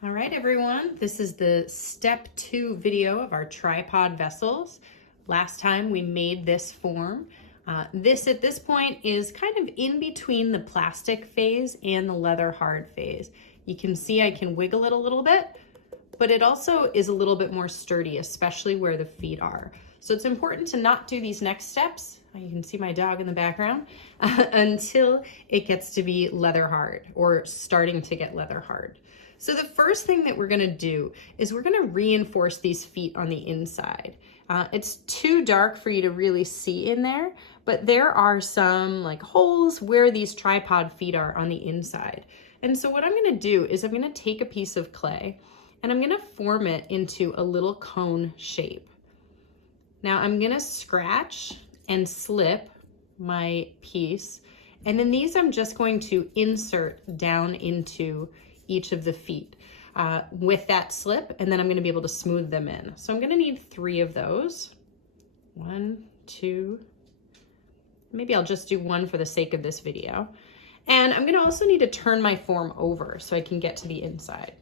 All right, everyone, this is the step 2 video of our tripod vessels. Last time we made this form. This at this point is kind of in between the plastic phase and the leather hard phase. You can see I can wiggle it a little bit, but it also is a little bit more sturdy, especially where the feet are. So it's important to not do these next steps. You can see my dog in the background until it gets to be leather hard or starting to get leather hard. So the first thing that we're gonna do is we're gonna reinforce these feet on the inside. It's too dark for you to really see in there, but there are some like holes where these tripod feet are on the inside. And so what I'm gonna do is I'm gonna take a piece of clay and I'm gonna form it into a little cone shape. Now I'm gonna scratch and slip my piece, and then these I'm just going to insert down into each of the feet with that slip, and then I'm gonna be able to smooth them in. So I'm gonna need 3 of those. 1, 2, maybe I'll just do 1 for the sake of this video. And I'm gonna also need to turn my form over so I can get to the inside.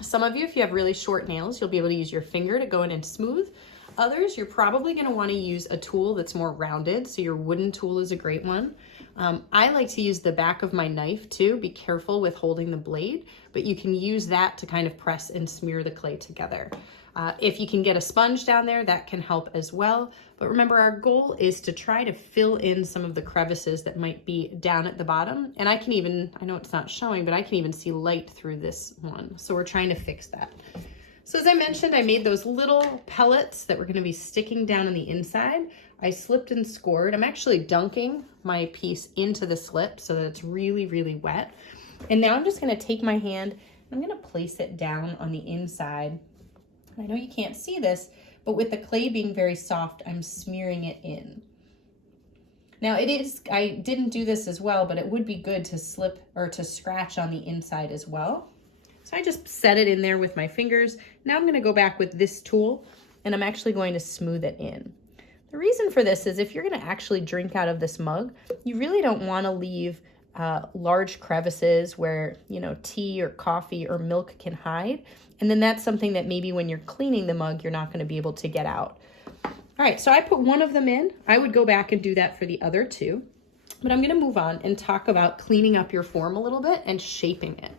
Some of you, if you have really short nails, you'll be able to use your finger to go in and smooth. Others, you're probably gonna wanna use a tool that's more rounded, so your wooden tool is a great one. I like to use the back of my knife too. Be careful with holding the blade, but you can use that to kind of press and smear the clay together. If you can get a sponge down there, that can help as well. But remember, our goal is to try to fill in some of the crevices that might be down at the bottom. And I can even, I know it's not showing, but I can even see light through this one. So we're trying to fix that. So as I mentioned, I made those little pellets that were gonna be sticking down on the inside. I slipped and scored. I'm actually dunking my piece into the slip so that it's really, really wet. And now I'm just gonna take my hand, I'm gonna place it down on the inside. I know you can't see this, but with the clay being very soft, I'm smearing it in. Now I didn't do this as well, but it would be good to slip or to scratch on the inside as well. So I just set it in there with my fingers. Now I'm gonna go back with this tool and I'm actually going to smooth it in. The reason for this is if you're gonna actually drink out of this mug, you really don't wanna leave large crevices where, you know, tea or coffee or milk can hide. And then that's something that maybe when you're cleaning the mug, you're not gonna be able to get out. All right, so I put 1 of them in. I would go back and do that for the other 2. But I'm gonna move on and talk about cleaning up your form a little bit and shaping it.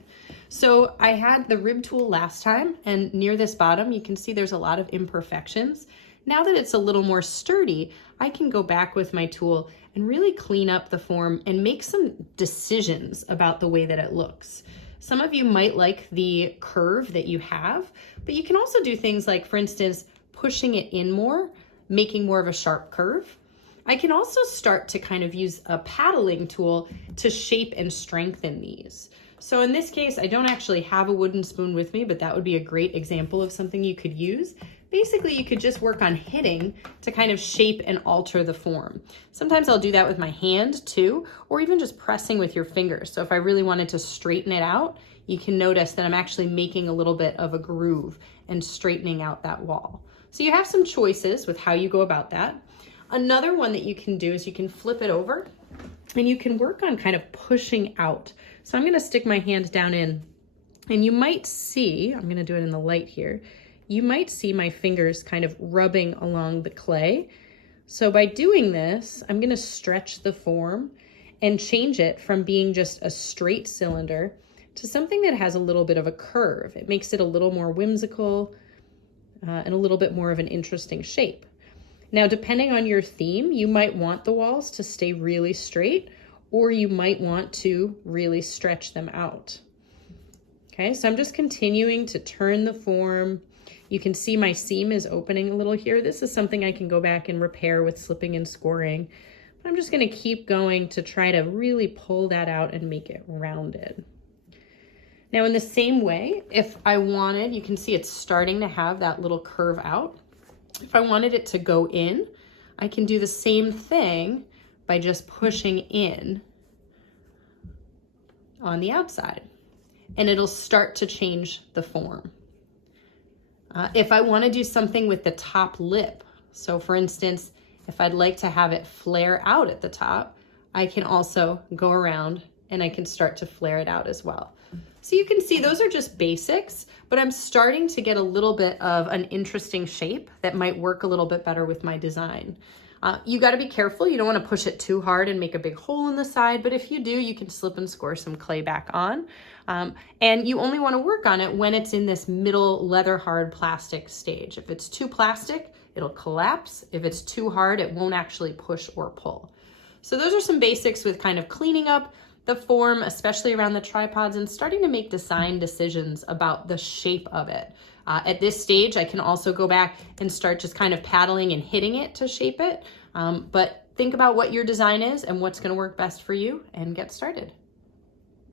So I had the rib tool last time, and near this bottom, you can see there's a lot of imperfections. Now that it's a little more sturdy, I can go back with my tool and really clean up the form and make some decisions about the way that it looks. Some of you might like the curve that you have, but you can also do things like, for instance, pushing it in more, making more of a sharp curve. I can also start to kind of use a paddling tool to shape and strengthen these. So in this case, I don't actually have a wooden spoon with me, but that would be a great example of something you could use. Basically, you could just work on hitting to kind of shape and alter the form. Sometimes I'll do that with my hand too, or even just pressing with your fingers. So if I really wanted to straighten it out, you can notice that I'm actually making a little bit of a groove and straightening out that wall. So you have some choices with how you go about that. Another one that you can do is you can flip it over and you can work on kind of pushing out. So I'm gonna stick my hand down in, and you might see, I'm gonna do it in the light here, you might see my fingers kind of rubbing along the clay. So by doing this, I'm gonna stretch the form and change it from being just a straight cylinder to something that has a little bit of a curve. It makes it a little more whimsical and a little bit more of an interesting shape. Now, depending on your theme, you might want the walls to stay really straight, or you might want to really stretch them out. Okay, so I'm just continuing to turn the form. You can see my seam is opening a little here. This is something I can go back and repair with slipping and scoring. But I'm just gonna keep going to try to really pull that out and make it rounded. Now in the same way, if I wanted, you can see it's starting to have that little curve out. If I wanted it to go in, I can do the same thing by just pushing in on the outside, and it'll start to change the form. If I want to do something with the top lip, so for instance, if I'd like to have it flare out at the top, I can also go around and I can start to flare it out as well. So you can see those are just basics, but I'm starting to get a little bit of an interesting shape that might work a little bit better with my design. You got to be careful. You don't want to push it too hard and make a big hole in the side, but if you do, you can slip and score some clay back on. And you only want to work on it when it's in this middle leather hard plastic stage. If it's too plastic, it'll collapse. If it's too hard, it won't actually push or pull. So those are some basics with kind of cleaning up the form, especially around the tripods, and starting to make design decisions about the shape of it. At this stage, I can also go back and start just kind of paddling and hitting it to shape it. But think about what your design is and what's going to work best for you and get started.